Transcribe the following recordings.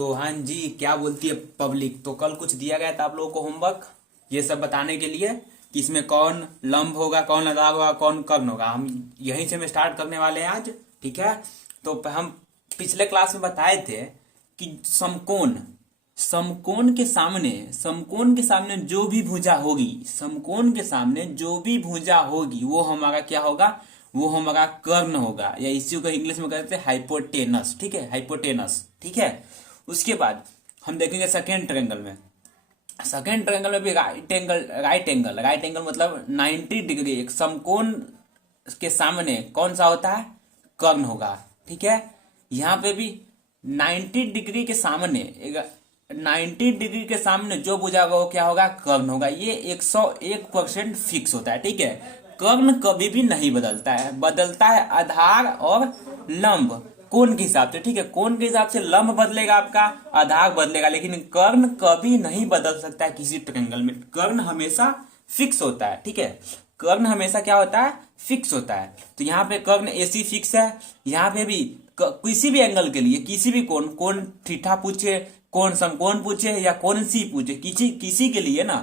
तो हाँ जी, क्या बोलती है पब्लिक। तो कल कुछ दिया गया था आप लोगों को होमवर्क, ये सब बताने के लिए कि इसमें कौन लंब होगा, कौन लदाग होगा, कौन कर्ण होगा। हम यहीं से हम स्टार्ट करने वाले हैं आज। ठीक है। तो हम पिछले क्लास में बताए थे कि समकोण समकोण के सामने जो भी भुजा होगी, समकोण के सामने जो भी भुजा होगी वो हमारा क्या होगा, वो हमारा कर्ण होगा, या इसी को इंग्लिश में कहते हैं हाइपोटेनस। ठीक है, हाइपोटेनस। ठीक है। उसके बाद हम देखेंगे सेकेंड ट्रायंगल में। सेकेंड ट्रायंगल में भी राइट एंगल मतलब 90 डिग्री, एक समकोण के सामने कौन सा होता है, कर्ण होगा। ठीक है। यहाँ पे भी 90 डिग्री के सामने 90 डिग्री के सामने जो भुजा होगा वो क्या होगा, कर्ण होगा। ये 101% फिक्स होता है। ठीक है। कर्ण कभी भी नहीं बदलता है, बदलता है आधार और लंब, कोण के हिसाब से। ठीक है, कोण के हिसाब से लंब बदलेगा आपका, आधार बदलेगा, लेकिन कर्ण कभी नहीं बदल सकता है किसी ट्रायंगल में। कर्ण हमेशा फिक्स होता है। ठीक है, कर्ण हमेशा क्या होता है, फिक्स होता है। तो यहाँ पे कर्ण एसी फिक्स है। यहाँ पे भी किसी भी एंगल के लिए, किसी भी कोण थीटा पूछे, कोण समकोण पूछे या कोण सी पूछे, किसी के लिए ना,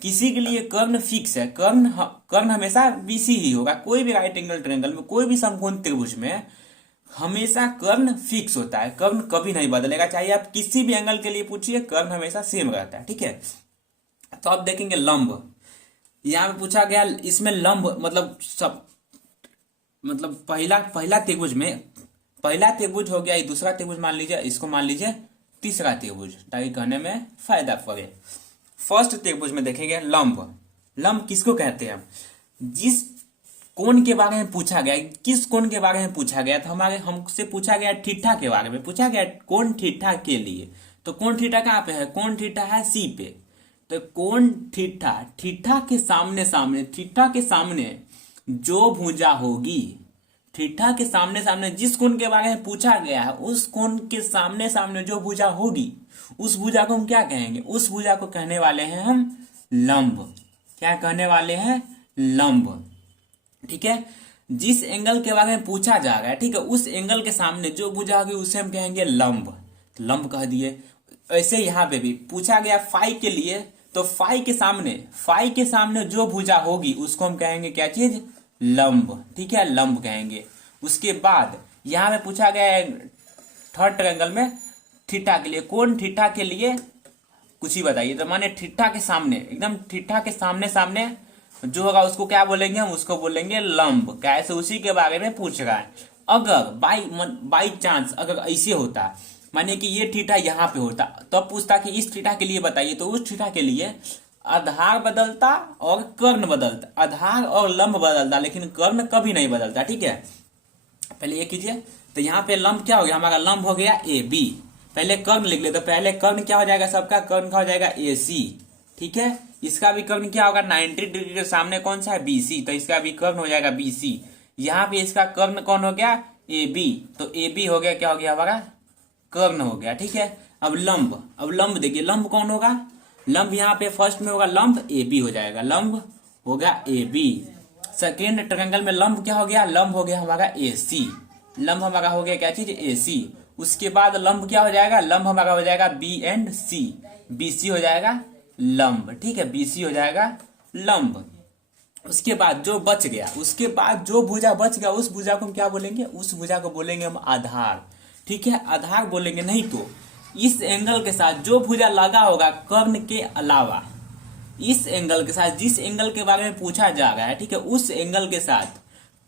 किसी के लिए कर्ण फिक्स है। कर्ण हमेशा बीसी ही होगा। कोई भी राइट एंगल ट्रायंगल में, कोई भी समकोण त्रिभुज में हमेशा कर्ण फिक्स होता है, कर्ण कभी नहीं बदलेगा। चाहे आप किसी भी एंगल के लिए पूछिए, कर्ण हमेशा सेम रहता है। ठीक है। तो अब देखेंगे लंब। यहां पे पूछा गया इसमें लंब मतलब पहला त्रिभुज में, पहला त्रिभुज हो गया, ये दूसरा त्रिभुज मान लीजिए, इसको मान लीजिए तीसरा त्रिभुज, ताकि कहने में फायदा पड़े। फर्स्ट त्रिभुज में देखेंगे लंब किसको कहते हैं, जिस कोण के बारे में पूछा गया, किस कोण के बारे में पूछा गया था, हमसे पूछा गया थीटा के बारे में पूछा गया, कोण थीटा के लिए। तो कोण थीटा कहाँ पे है, कोण थीटा है सी पे। तो कोण थीटा के सामने जो भुजा होगी, थीटा के सामने जिस कोण के बारे में पूछा गया है, उस कोण के सामने जो भुजा होगी, उस भुजा को हम क्या कहेंगे, उस भुजा को कहने वाले हैं हम लंब। क्या कहने वाले हैं, लंब। ठीक है। जिस एंगल के बारे में पूछा जा रहा है, ठीक है, उस एंगल के सामने जो भुजा होगी उसे हम कहेंगे लंब। तो लंब कह दिए। ऐसे यहां पे भी पूछा गया फाई के लिए, तो फाई के सामने जो भुजा होगी उसको हम कहेंगे क्या चीज, लंब। ठीक है, लंब कहेंगे। उसके बाद यहां पे पूछा गया है थर्ड ट्रायंगल में थीटा के लिए, कोण थीटा के लिए कुछ ही बताइए। तो माने थीटा के सामने, एकदम थीटा के सामने जो होगा उसको क्या बोलेंगे, हम उसको बोलेंगे लंब। कैसे, उसी के बारे में पूछ रहा है। अगर बाई चांस अगर ऐसे होता, माने कि ये थीटा यहाँ पे होता, तो पूछता कि इस थीटा के लिए बताइए, तो उस थीटा के लिए आधार बदलता और कर्ण बदलता, आधार और लंब बदलता, लेकिन कर्ण कभी नहीं बदलता। ठीक है, पहले ये कीजिए। तो यहाँ पे लंब क्या हो गया, हमारा लंब हो गया ए बी। पहले कर्ण लिख ले, तो पहले कर्ण क्या हो जाएगा, सबका कर्ण क्या हो जाएगा, ए सी। ठीक है, इसका भी कर्ण क्या होगा, 90 डिग्री के सामने कौन सा है, बीसी, तो इसका भी कर्ण हो जाएगा बीसी। यहाँ पे इसका कर्ण कौन हो गया, ए बी, तो ए बी हो गया, क्या हो गया हमारा, कर्ण हो गया। ठीक है। अब लंब देखिए, लंब कौन होगा, लंब यहाँ पे फर्स्ट में होगा लंब ए बी हो जाएगा, लंब होगा ए बी। सेकेंड ट्रायंगल में लंब क्या हो गया, लंब हो गया हमारा ए सी, लंब हमारा हो गया क्या चीज, ए सी। उसके बाद लंब क्या हो जाएगा, लंब हमारा हो जाएगा B and C, B C हो जाएगा लंब। ठीक है, बीसी हो जाएगा लंब। उसके बाद जो बच गया, उसके बाद जो भुजा बच गया, उस भुजा को हम क्या बोलेंगे, उस भुजा को बोलेंगे हम आधार। ठीक है, आधार बोलेंगे। नहीं तो इस एंगल के साथ जो भुजा लगा होगा कर्ण के अलावा, इस एंगल के साथ, जिस एंगल के बारे में पूछा जा रहा है, ठीक है, उस एंगल के साथ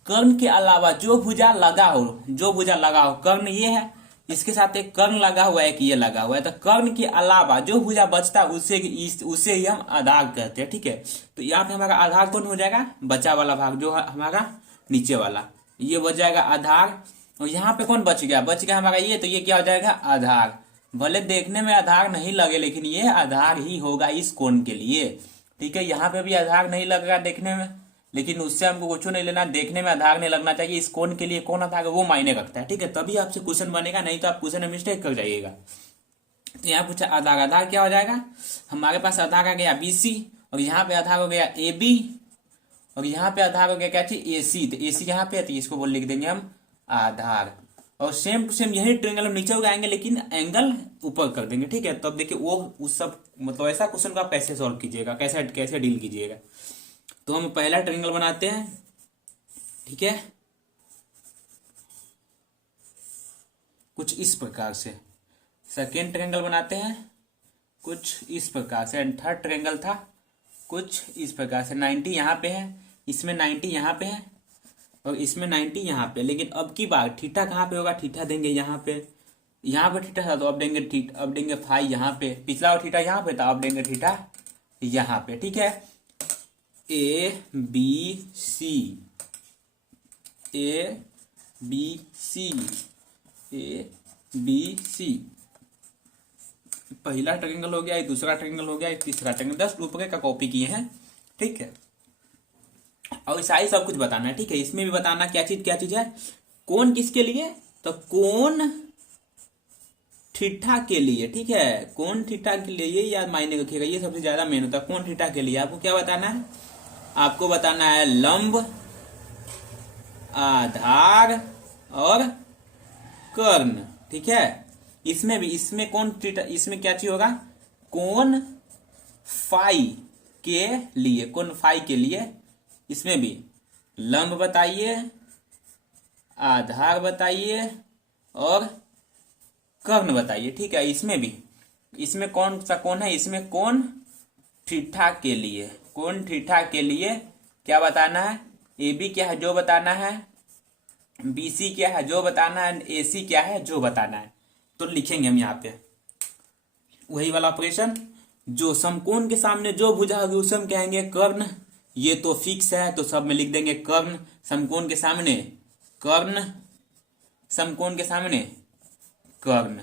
कर्ण के अलावा जो भुजा लगा हो, कर्ण ये है, इसके साथ एक कर्ण लगा हुआ है, एक ये लगा हुआ है, तो कर्ण के अलावा जो भुजा बचता है उसे ही हम आधार कहते हैं। ठीक है। तो यहाँ पे हमारा आधार कौन हो जाएगा, बचा वाला भाग जो है हमारा नीचे वाला, ये बच जाएगा आधार। और यहाँ पे कौन बच गया हमारा ये, तो ये क्या हो जाएगा, आधार। भले देखने में आधार नहीं लगे, लेकिन ये आधार ही होगा इस कोण के लिए। ठीक है, यहाँ पे भी आधार नहीं लग रहा देखने में, लेकिन उससे हमको कुछ नहीं लेना, देखने में आधार नहीं लगना चाहिए, इस कोण के लिए कौन आधार है वो मायने रखता है। ठीक है, तभी आपसे क्वेश्चन बनेगा, नहीं तो आप क्वेश्चन में मिस्टेक कर जाइएगा। तो यहाँ पूछा आधार क्या हो जाएगा, हमारे पास आधार आ गया बीसी, और यहाँ पे आधार हो गया ए बी, और यहाँ पे आधार हो गया क्या चीज, ए सी। तो ए सी यहाँ पे है, तो इसको बोल लिख देंगे हम आधार। और सेम टू सेम यही ट्रायंगल हम नीचे उगाएंगे लेकिन एंगल ऊपर कर देंगे, ठीक है। तो अब देखिए वो उस सब मतलब ऐसा क्वेश्चन को आप कैसे सॉल्व कीजिएगा, कैसे कैसे डील कीजिएगा। तो हम पहला ट्रायंगल बनाते हैं, ठीक है, कुछ इस प्रकार से। सेकेंड ट्रायंगल बनाते हैं कुछ इस प्रकार से। एंड थर्ड ट्रायंगल था कुछ इस प्रकार से। 90 यहाँ पे है, इसमें 90 यहाँ पे है और इसमें 90 यहाँ पे। लेकिन अब की बार थीटा कहाँ पे होगा, थीटा देंगे यहाँ पे थीटा था तो अब देंगे फाई यहाँ पे। पिछला थीटा यहाँ पे था, अब देंगे थीटा यहाँ पे, ठीक है। A B C, A B C, A B C, पहला ट्रायंगल हो गया, दूसरा ट्रायंगल हो गया, तीसरा ट्रायंगल। 10 रुपये का कॉपी किए हैं, ठीक है। और ऐसा ही सब कुछ बताना है, ठीक है। इसमें भी बताना क्या चीज है, कोण किसके लिए, तो कोण थीटा के लिए, ठीक है। कोण थीटा के लिए, ये याद मायने रखिएगा, ये सबसे ज्यादा मेन होता है। कोण थीटा के लिए आपको क्या बताना है, आपको बताना है लंब, आधार और कर्ण, ठीक है। इसमें भी, इसमें कोण थीटा, इसमें क्या चीज होगा, कोण फाई के लिए, कोण फाई के लिए इसमें भी लंब बताइए, आधार बताइए और कर्ण बताइए, ठीक है। इसमें भी, इसमें कौन सा कोण है, इसमें कोण थीटा के लिए, कोण थीटा के लिए क्या बताना है, ए बी क्या है जो बताना है, बी सी क्या है जो बताना है, ए सी क्या है जो बताना है। तो लिखेंगे हम यहाँ पे वही वाला ऑपरेशन, जो समकोण के सामने जो भुजा होगी उसे हम कहेंगे कर्ण। ये तो फिक्स है तो सब में लिख देंगे कर्ण, समकोण के सामने कर्ण, समकोण के सामने कर्ण।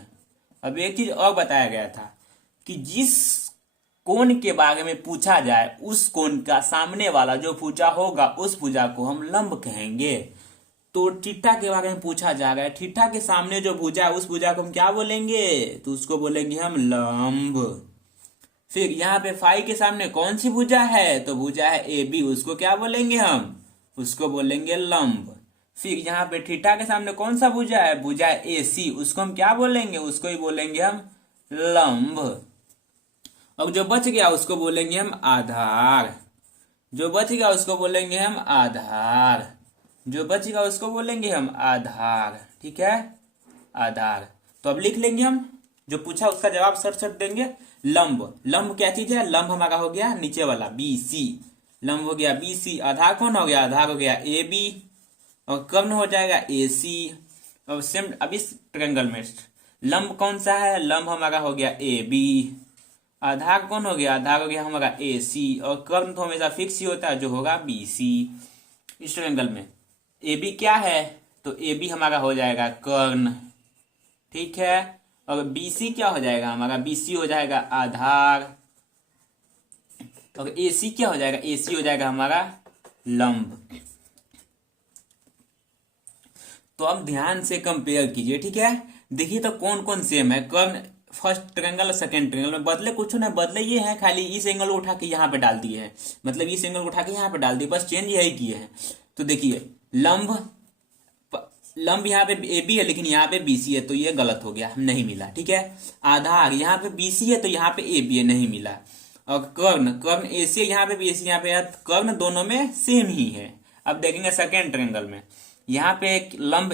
अब एक चीज और बताया गया था कि जिस कोण के बारे में पूछा जाए उस कोण का सामने वाला जो भुजा होगा उस भुजा को हम लंब कहेंगे। तो थीटा के बारे में पूछा जा रहा है, थीटा के सामने जो भुजा है उस भुजा को हम क्या बोलेंगे, तो उसको बोलेंगे हम लंब। फिर यहाँ पे फाई के सामने कौन सी भुजा है, तो भुजा है ए बी, उसको क्या बोलेंगे हम, उसको बोलेंगे लंब। फिर यहाँ पे थीटा के सामने कौन सा भुजा है, भुजा है ए सी, उसको हम क्या बोलेंगे, उसको ही बोलेंगे हम लंब। अब जो बच गया उसको बोलेंगे हम आधार, जो बच गया उसको बोलेंगे हम आधार, जो बच गया उसको बोलेंगे हम आधार, ठीक है, आधार। तो अब लिख लेंगे हम, जो पूछा उसका जवाब सट सट देंगे। लंब, लंब क्या चीज है, लंब हमारा हो गया नीचे वाला बी सी, लंब हो गया बी सी। आधार कौन हो गया, आधार हो गया ए बी और कर्ण हो जाएगा ए सी। और सेम अब इस ट्रायंगल में लंब कौन सा है, लंब हमारा हो गया ए बी, आधार कौन हो गया, आधार हो गया हमारा ए सी और कर्ण तो हमेशा फिक्स ही होता है जो होगा बी सी। इस ट्रायंगल में ए बी क्या है, तो ए बी हमारा हो जाएगा कर्ण, ठीक है। और बी सी क्या हो जाएगा हमारा, बी सी हो जाएगा आधार और ए सी क्या हो जाएगा, ए सी हो जाएगा हमारा लंब। तो अब ध्यान से कंपेयर कीजिए, ठीक है। देखिए तो कौन कौन सेम है, कर्ण फर्स्ट ट्रायंगल और सेकंड ट्रायंगल में बदले कुछ ना, बदले ये है खाली इस एंगल को उठा के यहाँ पे डाल दिए हैं, मतलब इस एंगल को उठा के यहाँ पे डाल दिए, बस चेंज यही किए हैं। तो देखिए लंब, लंब यहाँ पे ए बी है लेकिन यहाँ पे बी सी है तो ये गलत हो गया, नहीं मिला, ठीक है। आधार यहाँ पे बी सी है तो यहाँ पे ए बी है, नहीं मिला। और कर्ण, कर्ण ए सी है यहाँ पे बी सी यहाँ पे, कर्ण दोनों में सेम ही है। अब देखेंगे सेकेंड ट्रायंगल में, यहाँ पे एक लंब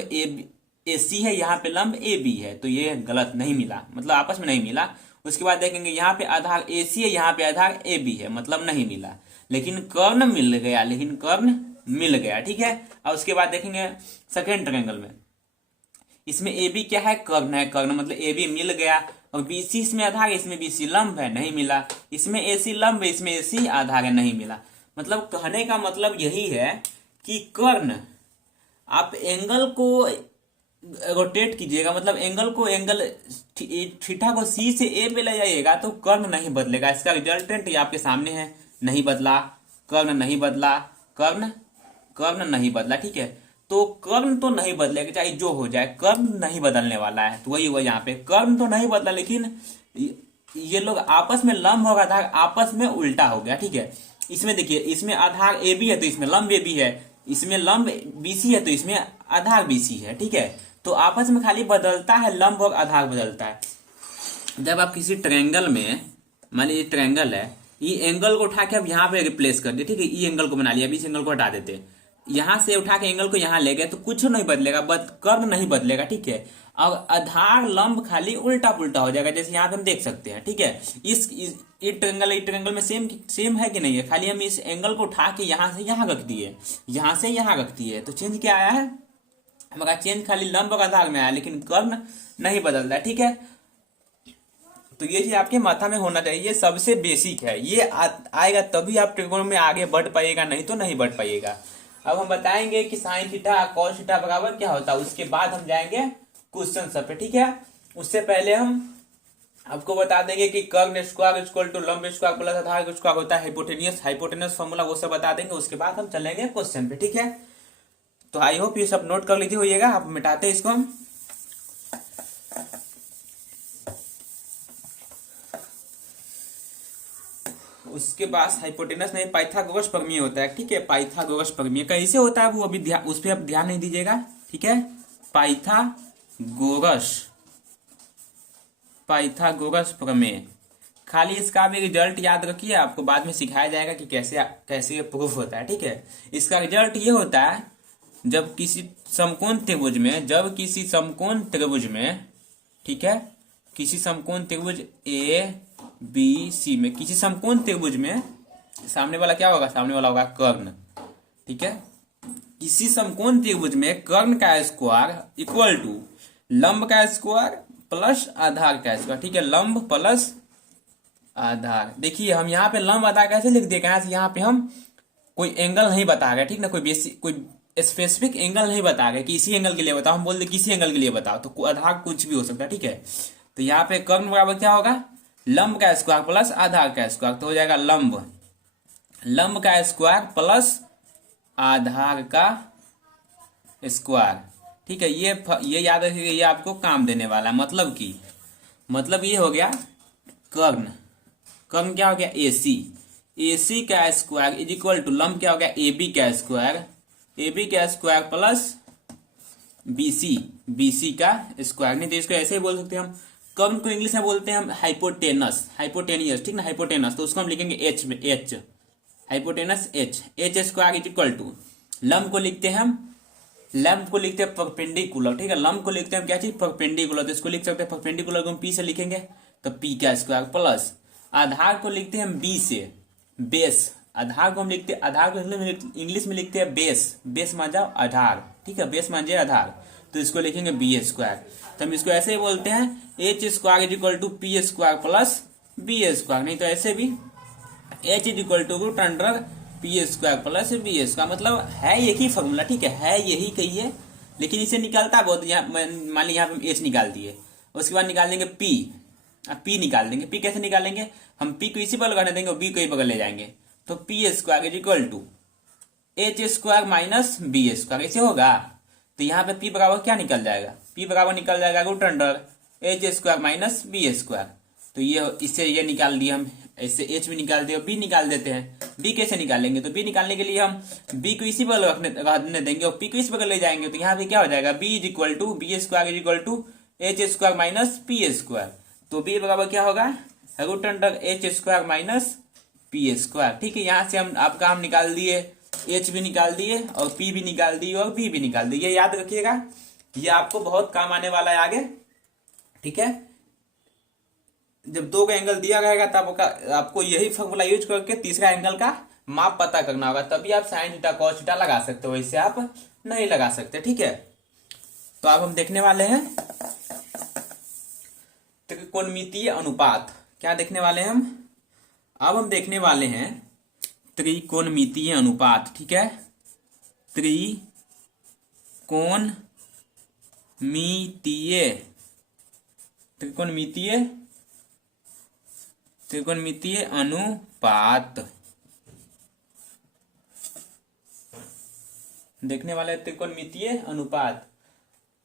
ए सी है, यहाँ पे लंब ए बी है तो ये गलत, नहीं मिला, मतलब आपस में नहीं मिला। उसके बाद देखेंगे यहाँ पे आधार ए सी है, यहाँ पे आधार ए बी है, मतलब नहीं मिला। लेकिन कर्ण मिल गया, लेकिन कर्ण मिल गया, ठीक है। और उसके बाद देखेंगे सेकेंड ट्रायंगल में, इसमें ए बी क्या है, कर्ण है, कर्ण मतलब ए बी मिल गया। और बी सी इसमें आधार है, इसमें बी सी लंब है, नहीं मिला। इसमें ए सी लंब है, इसमें ए सी आधार है, नहीं मिला। मतलब कहने का मतलब यही है कि कर्ण, आप एंगल को रोटेट कीजिएगा, मतलब एंगल को, एंगल थीटा को सी से ए पे ले जाइएगा तो कर्ण नहीं बदलेगा। इसका रिजल्टेंट आपके सामने है, नहीं बदला, कर्ण नहीं बदला, कर्ण नहीं बदला, ठीक है। तो कर्ण तो नहीं बदलेगा, चाहे जो हो जाए, कर्ण नहीं बदलने वाला है। तो वही हुआ यहाँ पे, कर्ण तो नहीं बदला लेकिन ये लोग आपस में लंब और आधार आपस में उल्टा हो गया, ठीक है। इसमें देखिए, इसमें आधार ए बी है तो इसमें लंब ए बी है, इसमें लंब बी सी है तो इसमें आधार बी सी है, ठीक है। तो आपस में खाली बदलता है लंब और आधार बदलता है। जब आप किसी ट्रायंगल में, मान लीजिए ट्रायंगल है, ये एंगल को उठा के अब यहाँ पे रिप्लेस कर दिए, ठीक है, ये एंगल को बना लिया, अभी इस एंगल को हटा देते, यहां से उठा के एंगल को यहाँ ले गए तो कुछ नहीं बदलेगा, कर्ण नहीं बदलेगा, ठीक है। अब आधार लंब खाली उल्टा पुल्टा हो जाएगा, जैसे यहाँ पे हम देख सकते हैं, ठीक है। ये ट्रायंगल में सेम सेम है कि नहीं है, खाली हम इस एंगल को उठा के यहाँ से यहाँ रख दिए, यहाँ से यहाँ रख दिए, तो चेंज क्या आया है हमारा, चेंज खाली लंब और आधार में आया, लेकिन कर्ण नहीं बदलता, ठीक है। तो ये चीज आपके माथा में होना चाहिए, ये सबसे बेसिक है, ये आएगा तभी आप त्रिकोण में आगे बढ़ पाइएगा, नहीं तो नहीं बढ़ पाइएगा। अब हम बताएंगे कि साइन थीटा कॉस थीटा बराबर क्या होता है, उसके बाद हम जाएंगे क्वेश्चन सब पे, ठीक है। उससे पहले हम आपको बता देंगे कि कर्ण स्क्वायर इक्वल टू लंब स्क्वायर प्लस आधार स्क्वायर होता है हाइपोटेनस फॉर्मूला, वो सब बता देंगे, उसके बाद हम चलेंगे क्वेश्चन पे, ठीक है। तो आई होप ये सब नोट कर लीजिए होइएगा। आप मिटाते इसको हम, उसके बाद हाइपोटेनस नहीं पाइथागोरस प्रमेय होता है, ठीक है। पाइथागोरस प्रमेय कैसे होता है वो अभी उस पर आप ध्यान नहीं दीजिएगा, ठीक है। पाइथागोरस प्रमेय, खाली इसका भी रिजल्ट याद रखिए, आपको बाद में सिखाया जाएगा कि कैसे कैसे प्रूफ होता है, ठीक है। इसका रिजल्ट ये होता है जब किसी समकोण त्रिभुज में, ठीक है, किसी समकोण त्रिभुज ए बी सी में, किसी समकोण त्रिभुज में सामने वाला क्या होगा, सामने वाला होगा कर्ण, ठीक है। किसी समकोण त्रिभुज में कर्ण का स्क्वायर इक्वल टू लंब का स्क्वायर प्लस आधार का स्क्वायर, ठीक है, लंब प्लस आधार। देखिए हम यहाँ पे लंब आधार कैसे लिख दिए, कहां से, यहाँ पे हम कोई एंगल नहीं बता रहे, ठीक ना, कोई बेसिक कोई स्पेसिफिक एंगल नहीं बता रहे कि इसी एंगल के लिए बताओ, हम बोल दे किसी एंगल के लिए बताओ, तो आधार कुछ भी हो सकता है, ठीक है। तो यहाँ पे कर्ण बराबर क्या होगा, लंब का स्क्वायर प्लस आधार का स्क्वायर, तो हो जाएगा लंब का स्क्वायर प्लस आधार का स्क्वायर, ठीक है। ये याद रखिएगा, ये आपको काम देने वाला है, मतलब ये हो गया कर्ण क्या हो गया, AC का स्क्वायर इज इक्वल टू लंब क्या हो गया, AB का स्क्वायर प्लस BC का स्क्वायर, नहीं तो इसको ऐसे ही बोल सकते हैं हम। कर्ण को इंग्लिश में बोलते हैं हम हाइपोटेनियस, ठीक ना, हाइपोटेनस, तो उसको हम लिखेंगे H, hypotenuse H square is equal to, लंब को लिखते हैं परपेंडिकुलर, ठीक है, लंब को लिखते हैं हम क्या चीज, परपेंडिकुलर, तो इसको लिख सकते हैं परपेंडिकुलर को हम P से लिखेंगे तो P का स्क्वायर प्लस आधार को लिखते हैं हम B से, बेस, आधार को इंग्लिश में लिखते हैं बेस मान जाओ आधार, ठीक है, बेस मान जाए आधार, तो इसको लिखेंगे B स्क्वायर। तो हम इसको ऐसे ही बोलते हैं H square is equal to P square plus B square, नहीं तो ऐसे भी H is equal to root under P square plus B square, मतलब है एक ही फॉर्मूला, ठीक है यही कहिए, लेकिन इसे निकालता बहुत, मान लीजिए यहाँ पे H निकाल दिए, उसके बाद निकाल देंगे P निकाल देंगे। P कैसे निकालेंगे, हम P को इसी बगल करने देंगे और B को ही बगल ले जाएंगे, तो P square is equal to H square minus B square, ऐसे होगा। तो यहाँ पे P बराबर क्या निकल जाएगा, P बराबर निकल जाएगा root under H square minus B square, तो ये इससे ये निकाल दिए हम, इससे H भी निकाल दिए और B निकाल देते हैं। B कैसे निकालेंगे, तो B निकालने के लिए हम B को इसी बगल रखने देंगे और P को इस बगल ले जाएंगे, तो यहाँ पे क्या हो जाएगा, B is equal to B square is equal to H square minus P square, तो B बराबर क्या होगा, root under H square minus P square, ठीक है। यहाँ से हम निकाल दिए, H भी निकाल दिए और P भी निकाल दिए और B भी निकाल दिए, ये याद रखिएगा, ये आपको बहुत काम आने वाला है आगे, ठीक है। जब दो का एंगल दिया रहेगा तब आपको यही फॉर्मूला यूज करके तीसरा एंगल का माप पता करना होगा, तभी आप साइन थीटा कॉस थीटा लगा सकते हो, वैसे आप नहीं लगा सकते, ठीक है। तो अब हम देखने वाले हैं त्रिकोणमितीय अनुपात, क्या देखने वाले हैं हम, अब हम देखने वाले हैं त्रिकोणमितीय अनुपात, ठीक है, त्रिकोणमितीय अनुपात देखने वाले, त्रिकोणमितीय अनुपात,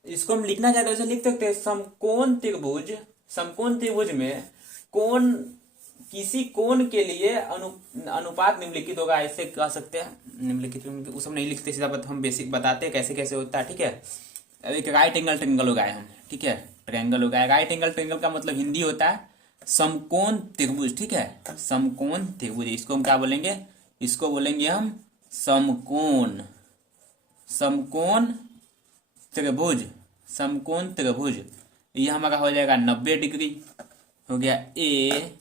इसको हम लिखना चाहते हैं वैसे लिख सकते हैं, समकोण त्रिभुज में किसी कोण के लिए अनुपात निम्नलिखित होगा, ऐसे कह सकते हैं, निम्नलिखित वो सब नहीं लिखते, सीधा हम बेसिक बताते हैं कैसे कैसे होता है, ठीक है। अब एक राइट एंगल ट्रायंगल उगाए हम, ठीक है, ट्रायंगल उगाए। राइट एंगल ट्रायंगल का मतलब हिंदी होता है समकोण त्रिभुज, ठीक है, समकोण त्रिभुज। इसको हम क्या बोलेंगे, इसको बोलेंगे हम समकोण, समकोण त्रिभुज, समकोण त्रिभुज। ये हमारा हो जाएगा 90 डिग्री, हो गया ए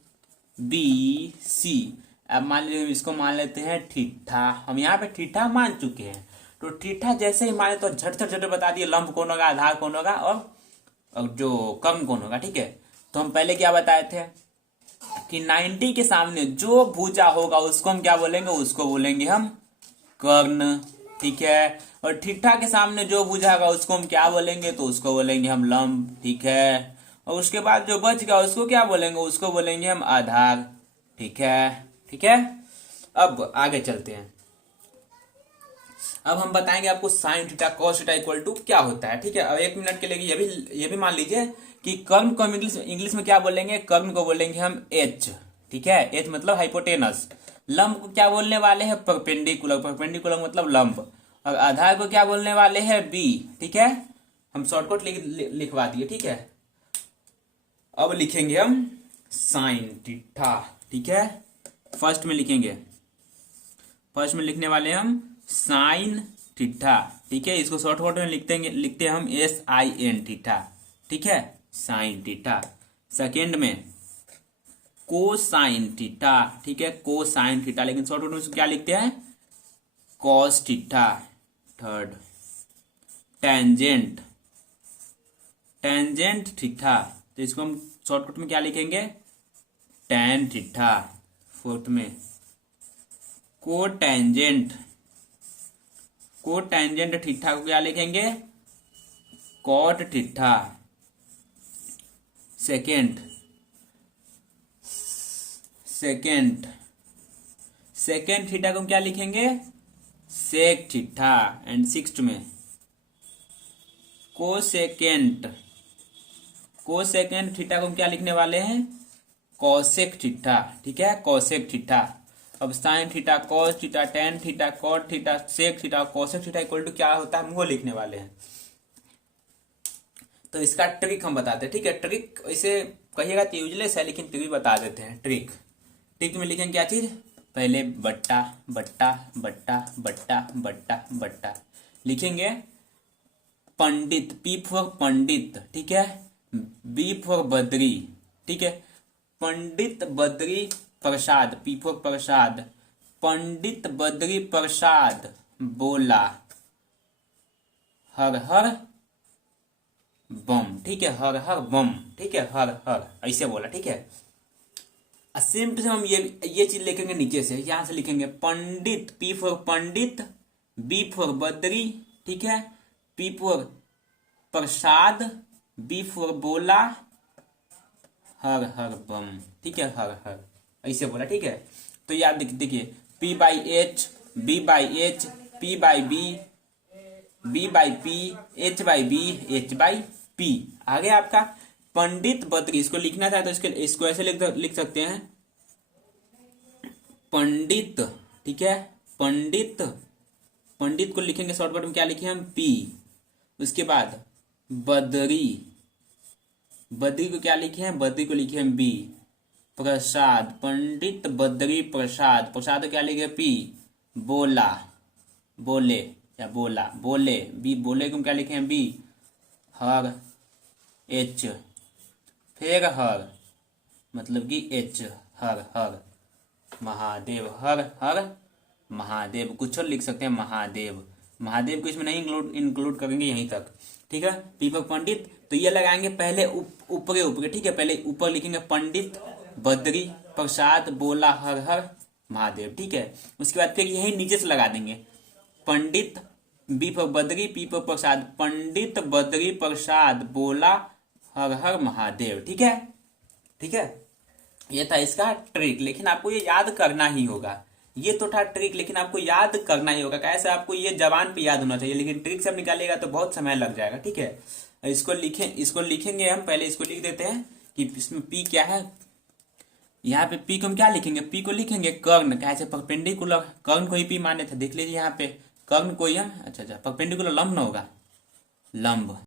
बी सी। अब मान लीजिए इसको मान लेते हैं थीटा, हम यहाँ पे थीटा मान चुके हैं, तो थीटा जैसे ही माने तो झट झट झट बता दिए लंब कौन होगा, आधार कौन होगा और जो कर्ण कौन होगा, ठीक है। तो हम पहले क्या बताए थे कि 90 के सामने जो भुजा होगा उसको हम क्या बोलेंगे, उसको बोलेंगे हम कर्ण, ठीक है। और थीटा के सामने जो भुजा होगा उसको हम क्या बोलेंगे, तो उसको बोलेंगे हम लंब, ठीक है। और उसके बाद जो बच गया उसको क्या बोलेंगे, उसको बोलेंगे हम आधार, ठीक है, ठीक है। अब आगे चलते हैं। अब हम बताएंगे आपको sine theta cos theta equal to क्या होता है, ठीक है। अब 1 मिनट के लिए ये भी मान लीजिए कि कर्ण को हम इंग्लिश में क्या बोलेंगे, कर्ण को बोलेंगे हम एच, ठीक है, एच मतलब हाइपोटेनस। लंब को क्या बोलने वाले हैं, परपेंडिकुलर, परपेंडिकुलर मतलब लंब। और आधार को क्या बोलने वाले हैं, बी, ठीक है। हम शॉर्टकट लिखवा दिए, ठीक है। अब लिखेंगे हम साइन थीटा, ठीक है। फर्स्ट में लिखेंगे, फर्स्ट में लिखने वाले हम साइन थीटा, ठीक है। इसको शॉर्टकट में लिखते हैं हम SIN थीटा, ठीक है, साइन थीटा। सेकेंड में कोसाइन थीटा, ठीक है, कोसाइन थीटा, लेकिन शॉर्टकट में क्या लिखते हैं, cos theta. Third tangent, tangent theta, तो इसको हम शॉर्टकट में क्या लिखेंगे, टैन थीटा। फोर्थ में कोटेंजेंट, कोटेंजेंट थीटा को क्या लिखेंगे, कॉट थीटा। सेकेंड थीटा को हम क्या लिखेंगे, सेक थीटा। एंड सिक्स्थ में कोसेकेंट थीटा को हम क्या लिखने वाले हैं, कॉसेक थीटा, ठीक है, कॉसेक थीटा। अब sine theta, cos theta, tan theta, cot theta, sec theta, cosec theta equal to क्या होता है, हम वो लिखने वाले हैं। तो इसका ट्रिक हम बताते हैं, ठीक है। ट्रिक इसे कहिएगा तो यूजलेस है, लेकिन ट्रिक बता देते हैं। ट्रिक में लिखेंगे क्या चीज, पहले बट्टा बट्टा बट्टा बट्टा बट्टा बट्टा लिखेंगे। पंडित, पी फॉर पंडित, ठीक है, बी फॉर बद्री, ठीक है, पंडित बद्री प्रसाद, पी फॉर प्रसाद, पंडित बद्री प्रसाद बोला हर हर बम, ठीक है, हर हर बम, ठीक है, हर हर ऐसे बोला, ठीक है। सेम टू सेम हम ये चीज लिखेंगे नीचे से, यहां से लिखेंगे Pandit, P for Pandit, B for Badri, ठीक है, P for Prasad, B for बोला हर हर बम, ठीक है, हर हर ऐसे बोला, ठीक है। तो याद देखिए, P by H, B by H, P by B, B by P, H by B, H by P. आगे आपका पंडित बद्री, इसको लिखना था तो इसको ऐसे लिख सकते हैं, पंडित, ठीक है, पंडित को लिखेंगे शॉर्टकट में क्या लिखे हम, P। उसके बाद बद्री को क्या लिखे हैं, बद्री को लिखे हम B। प्रसाद, पंडित बद्री प्रसाद को क्या लिखे P। बोला, बोले या बोला, बोले, बी, बोले को क्या लिखे हैं B। हर H, फिर हर मतलब कि H, हर हर महादेव, हर हर महादेव, कुछ और लिख सकते हैं, महादेव को इसमें नहीं इंक्लूड करेंगे यहीं तक, ठीक है। पी पर पंडित, तो ये लगाएंगे पहले ऊपरे, ठीक है, पहले ऊपर लिखेंगे पंडित बद्री प्रसाद बोला हर हर महादेव, ठीक है। उसके बाद फिर यही नीचे से लगा देंगे पंडित, बी पर बद्री, पी पर प्रसाद, पंडित बद्री प्रसाद बोला हर हर महादेव, ठीक है, ठीक है। ये था इसका ट्रिक, लेकिन आपको ये याद करना ही होगा। ये तो था ट्रिक, लेकिन आपको याद करना ही होगा। कैसे, आपको ये जबान पे याद होना चाहिए, लेकिन ट्रिक से निकालेगा तो बहुत समय लग जाएगा, ठीक है। इसको लिखेंगे हम, पहले इसको लिख देते हैं कि इसमें पी क्या है। यहाँ पे पी को हम क्या लिखेंगे, पी को लिखेंगे कर्ण, कैसे, परपेंडिकुलर, कर्ण को ही पी माने थे, देख लीजिए यहाँ पे कर्ण को ही हम, अच्छा परपेंडिकुलर लंब ना होगा, लंब